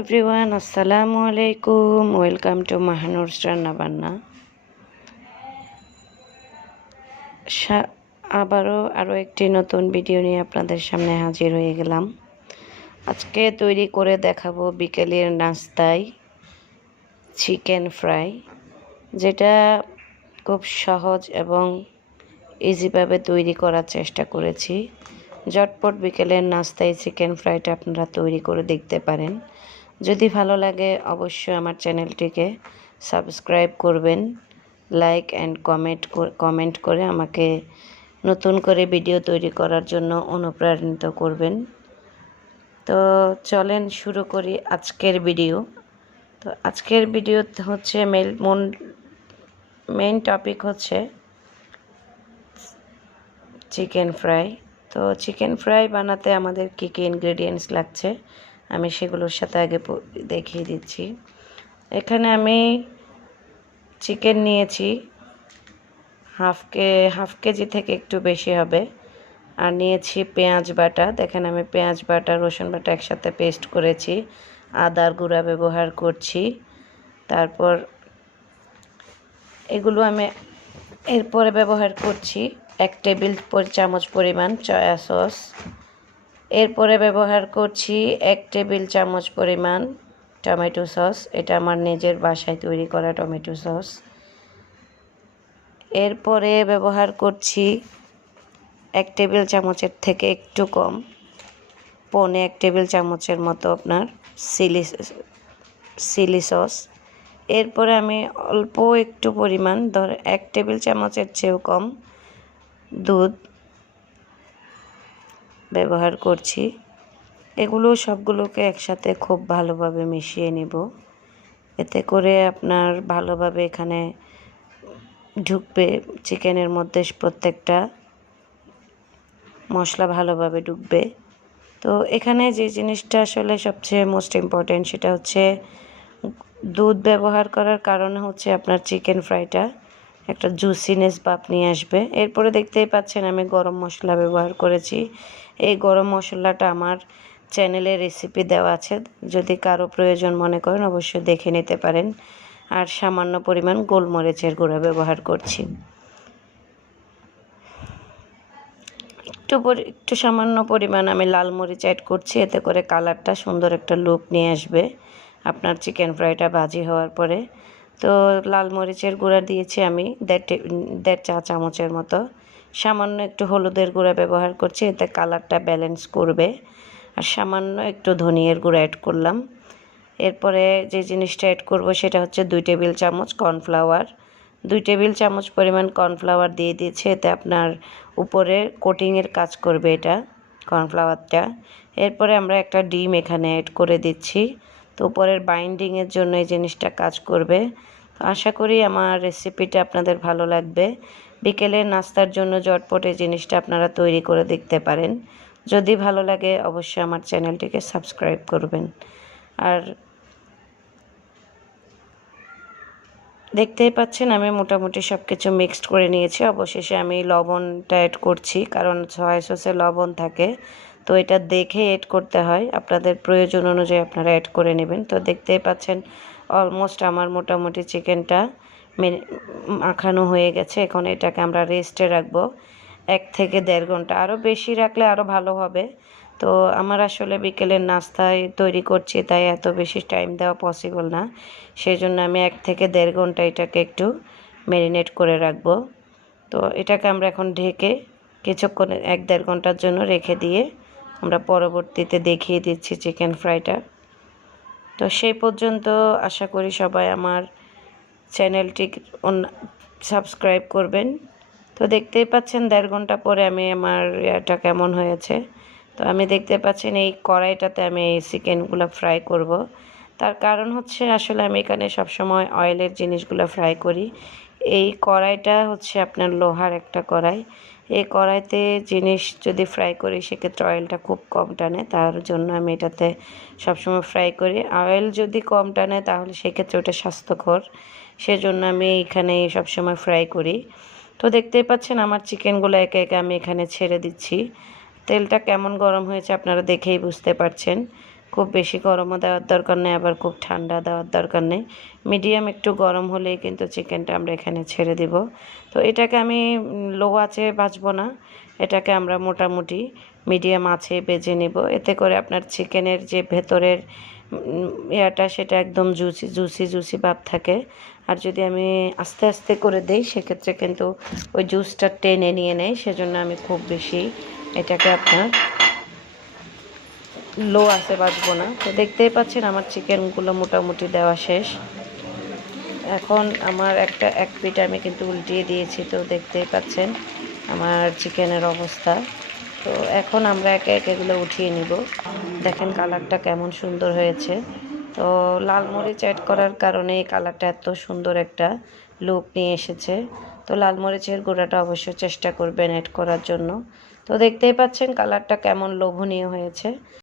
Everyone, আসসালামু আলাইকুম। Welcome to মাহানুরস রান্না বান্না। আরও একটি নতুন ভিডিও নিয়ে আপনাদের সামনে হাজির হয়ে গেলাম। আজকে তৈরি করে দেখাবো বিকেলের নাস্তায় চিকেন ফ্রাই, যেটা খুব সহজ এবং ইজিভাবে তৈরি করার চেষ্টা করেছি। ঝটপট বিকেলের নাস্তায় চিকেন ফ্রাইটা আপনারা তৈরি করে দেখতে পারেন। যদি ভালো লাগে অবশ্যই আমার চ্যানেলটিকে সাবস্ক্রাইব করবেন, লাইক অ্যান্ড কমেন্ট করে আমাকে নতুন করে ভিডিও তৈরি করার জন্য অনুপ্রাণিত করবেন। তো চলেন শুরু করি আজকের ভিডিও। তো আজকের ভিডিও হচ্ছে মেইন টপিক হচ্ছে চিকেন ফ্রাই। তো চিকেন ফ্রাই বানাতে আমাদের কী কী ইনগ্রেডিয়েন্টস লাগছে আমি সেগুলোর সাথে আগে দেখিয়ে দিচ্ছি। এখানে আমি চিকেন নিয়েছি হাফ কেজি থেকে একটু বেশি হবে। আর নিয়েছি পেঁয়াজ বাটা। দেখেন আমি পেঁয়াজ বাটা রসুন বাটা একসাথে পেস্ট করেছি। আদার গুঁড়া ব্যবহার করছি। তারপর এগুলো আমি এরপরে ব্যবহার করছি 1 টেবিল চামচ পরিমাণ সয়া সস। এরপরে ব্যবহার করছি 1 টেবিল চামচ পরিমাণ টমেটো সস। এটা আমার নিজের বাসায় তৈরি করা টমেটো সস। এরপরে ব্যবহার করছি 1 টেবিল চামচের থেকে একটু কম, 1 টেবিল চামচের মতো আপনার চিলি সস। এরপরে আমি অল্প একটু পরিমাণ 1 টেবিল চামচের চেয়েও কম দুধ ব্যবহার করছি। এগুলো সবগুলোকে একসাথে খুব ভালোভাবে মিশিয়ে নিব। এতে করে আপনার ভালোভাবে এখানে ঢুকবে, চিকেনের মধ্যে প্রত্যেকটা মশলা ভালোভাবে ঢুকবে। তো এখানে যে জিনিসটা আসলে সবচেয়ে মোস্ট ইম্পর্টেন্ট সেটা হচ্ছে দুধ ব্যবহার করার কারণে হচ্ছে আপনার চিকেন ফ্রাইটা একটা জুসিনেস ভাব নিয়ে আসবে। এরপরে দেখতেই পাচ্ছেন আমি গরম মশলা ব্যবহার করেছি। এই গরম মশলাটা আমার চ্যানেলে রেসিপি দেওয়া আছে, যদি কারো প্রয়োজন মনে করেন অবশ্যই দেখে নিতে পারেন। আর সামান্য পরিমাণ গোলমরিচের গুঁড়া ব্যবহার করছি। একটু সামান্য পরিমাণ আমি লাল মরিচ অ্যাড করছি, এতে করে কালারটা সুন্দর একটা লুক নিয়ে আসবে আপনার চিকেন ফ্রাইটা ভাজি হওয়ার পরে। তো লাল মরিচের গুঁড়া দিয়েছি আমি 1.5 চা চামচের মতো। সামান্য একটু হলুদের গুঁড়া ব্যবহার করছি, এতে কালারটা ব্যালেন্স করবে। আর সামান্য একটু ধনিয়ার গুঁড়া অ্যাড করলাম। এরপরে যে জিনিসটা অ্যাড করব সেটা হচ্ছে 2 টেবিল চামচ কর্নফ্লাওয়ার। 2 টেবিল চামচ পরিমাণ কর্নফ্লাওয়ার দিয়ে দিয়েছে, এতে আপনার উপরে কোটিংয়ের কাজ করবে এটা কর্নফ্লাওয়ারটা। এরপরে আমরা একটা ডিম এখানে অ্যাড করে দিচ্ছি। তো উপরের বাইন্ডিংয়ের জন্য এই জিনিসটা কাজ করবে। আশা করি আমার রেসিপিটা আপনাদের ভালো লাগবে। বিকেলের নাস্তার জন্য ঝটপট এই জিনিসটা আপনারা তৈরি করে দেখতে পারেন। যদি ভালো লাগে অবশ্যই আমার চ্যানেলটিকে সাবস্ক্রাইব করবেন। আর দেখতেই পাচ্ছেন আমি মোটামুটি সব কিছু মিক্সড করে নিয়েছি। অবশেষে আমি লবণটা অ্যাড করছি, কারণ সয়া সসে লবণ থাকে, তো এটা দেখে অ্যাড করতে হয়। আপনাদের প্রয়োজন অনুযায়ী আপনারা অ্যাড করে নেবেন। তো দেখতেই পাচ্ছেন অলমোস্ট আমার মোটামুটি চিকেনটা মাখানো হয়ে গেছে। এখন এটাকে আমরা রেস্টে রাখবো 1 থেকে 1.5 ঘন্টা। আরও বেশি রাখলে আরও ভালো হবে। তো আমার আসলে বিকেলের নাস্তায় তৈরি করছি, তাই এত বেশি টাইম দেওয়া পসিবল না। সেই জন্য আমি 1 থেকে 1.5 ঘন্টা এটাকে একটু ম্যারিনেট করে রাখবো। তো এটাকে আমরা এখন ঢেকে কিছুক্ষণ 1-1.5 ঘন্টার জন্য রেখে দিয়ে আমরা পরবর্তীতে দেখিয়ে দিচ্ছি চিকেন ফ্রাইটা। তো সেই পর্যন্ত আশা করি সবাই আমার চ্যানেলটি সাবস্ক্রাইব করবেন। তো দেখতেই পাচ্ছেন 1.5 ঘন্টা পরে আমার এটা কেমন হয়েছে। তো আমি দেখতে পাচ্ছেন এই কড়াইটাতে আমি এই চিকেনগুলো ফ্রাই করব। তার কারণ হচ্ছে আসলে আমি এখানে সবসময় অয়েলের জিনিসগুলো ফ্রাই করি। এই কড়াইটা হচ্ছে আপনার লোহার একটা কড়াই। এই কড়াইতে জিনিস যদি ফ্রাই করি সেক্ষেত্রে অয়েলটা খুব কম টানে, তার জন্য আমি এটাতে সবসময় ফ্রাই করি। অয়েল যদি কম টানে তাহলে সেক্ষেত্রে ওটা স্বাস্থ্যকর, সেজন্য আমি এখানে সবসময় ফ্রাই করি। তো দেখতেই পাচ্ছেন আমার চিকেনগুলো একে একে আমি এখানে ছেড়ে দিচ্ছি। তেলটা কেমন গরম হয়েছে আপনারা দেখেই বুঝতে পারছেন। খুব বেশি গরমও দেওয়ার দরকার নেই, আবার খুব ঠান্ডা দেওয়ার দরকার নেই। মিডিয়াম একটু গরম হলেই কিন্তু চিকেনটা আমরা এখানে ছেড়ে দিব। তো এটাকে আমি লো আঁচে ভাজবো না, এটাকে আমরা মোটামুটি মিডিয়াম আঁচে ভেজে নিব। এতে করে আপনার চিকেনের যে ভেতরের ইয়াটা সেটা একদম জুসি জুসি জুসি ভাব থাকে। আর যদি আমি আস্তে আস্তে করে দেই সেক্ষেত্রে কিন্তু ওই জুসটা টেনে নিয়ে নেয়। সেজন্য আমি খুব বেশি এটাকে আপনার লো আছে ভাজবো না। তো দেখতেই পাচ্ছেন আমার চিকেনগুলো মোটামুটি দেওয়া শেষ। এখন আমার এক পিঠ আমি কিন্তু উল্টিয়ে দিয়েছি, তো দেখতেই পাচ্ছেন আমার চিকেনের অবস্থা। তো এখন আমরা একে একে এগুলো উঠিয়ে নিব। দেখেন কালারটা কেমন সুন্দর হয়েছে। তো লাল মরিচ অ্যাড করার কারণে এই কালারটা এত সুন্দর একটা লুক নিয়ে এসেছে। তো লাল মরিচের গুঁড়াটা অবশ্যই চেষ্টা করবেন অ্যাড করার জন্য। তো দেখতেই পাচ্ছেন কালারটা কেমন লোভনীয় হয়েছে।